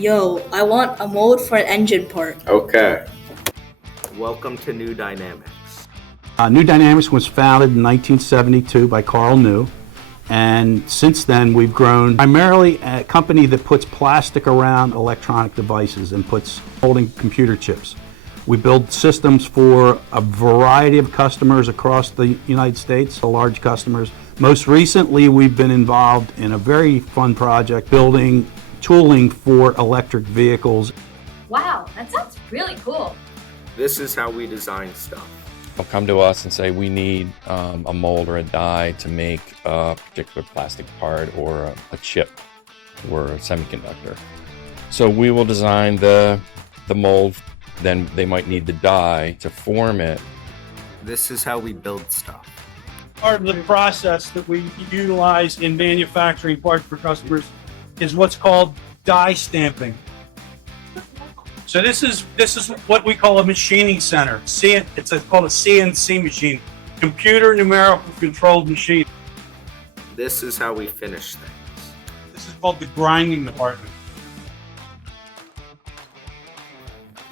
Yo, I want a mold for an engine part. Okay. Welcome to New Dynamics. New Dynamics was founded in 1972 by Carl New, and since then we've grown primarily a company that puts plastic around electronic devices and puts holding computer chips. We build systems for a variety of customers across the United States, large customers. Most recently, we've been involved in a very fun project building tooling for electric vehicles. Wow, that sounds really cool. This is how we design stuff. They'll come to us and say we need a mold or a die to make a particular plastic part or a chip or a semiconductor. So we will design the mold, then they might need the die to form it. This is how we build stuff. Part of the process that we utilize in manufacturing parts for customers is what's called die stamping. So this is what we call a machining center. It's called a CNC machine, computer numerical controlled machine. This is how we finish things. This is called the grinding department.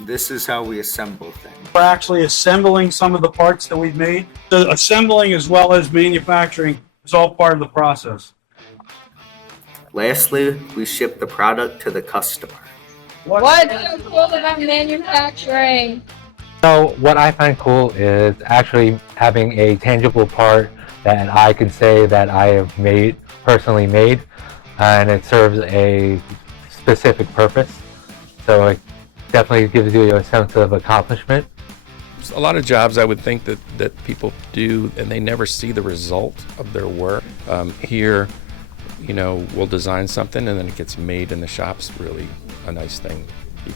This is how we assemble things. We're actually assembling some of the parts that we've made. So assembling as well as manufacturing is all part of the process. Lastly, we ship the product to the customer. What's so cool about manufacturing? So what I find cool is actually having a tangible part that I can say that I have personally made, and it serves a specific purpose. So it definitely gives you a sense of accomplishment. A lot of jobs I would think that people do and they never see the result of their work. Here, we'll design something and then it gets made in the shop's really a nice thing.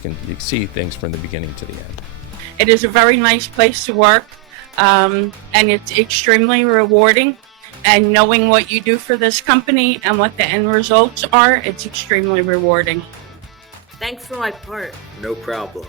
You see things from the beginning to the end. It is a very nice place to work, and it's extremely rewarding. And knowing what you do for this company and what the end results are, it's extremely rewarding. Thanks for my part. No problem.